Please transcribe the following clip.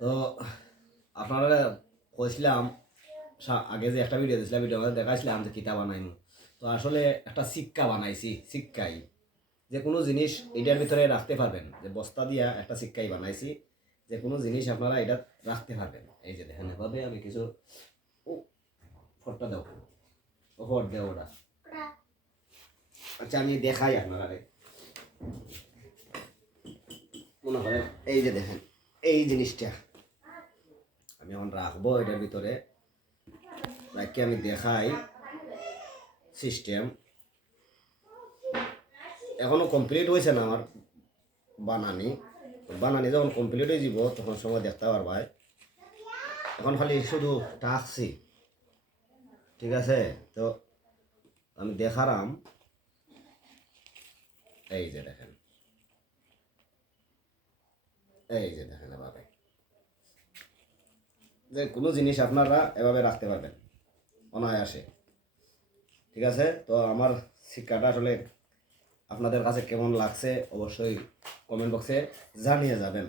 তো আপনারা কইছিলাম আগে যে একটা ভিডিও দিয়েছিলাম, ভিডিও দেখাইছিলাম যে কিতা বানাইনি। তো আসলে একটা সিক্কা বানাইছি। সিক্কাই যে কোনো জিনিস এটার ভিতরে রাখতে পারবেন, যে বস্তা দিয়া একটা সিক্কাই বানাইছি, যে কোনো জিনিস আপনারা এটা রাখতে পারবেন। এই যে দেখেন এভাবে আমি কিছু ফটটা দাও, ও ফট দেও ওটা। আচ্ছা আমি দেখাই আপনারা, মনে করেন এই যে দেখেন এই জিনিসটা আমি এখন রাখবো এটার ভিতরে রাখি, আমি দেখাই সিস্টেম। এখনো কমপ্লিট হয়েছে না আমার বানানি। বানানি যখন কমপ্লিট হয়ে যাব তখন সময় দেখতে পারবাই। এখন খালি শুধু টাকছি, ঠিক আছে? তো আমি দেখারাম, এই যে দেখেন, এই যে দেখেন এভাবে যে কোনো জিনিস আপনারা এভাবে রাখতে পারবেন অনায়াসে, ঠিক আছে? তো আমার শিক্ষাটা আসলে আপনাদের কাছে কেমন লাগছে অবশ্যই কমেন্ট বক্সে জানিয়ে যাবেন।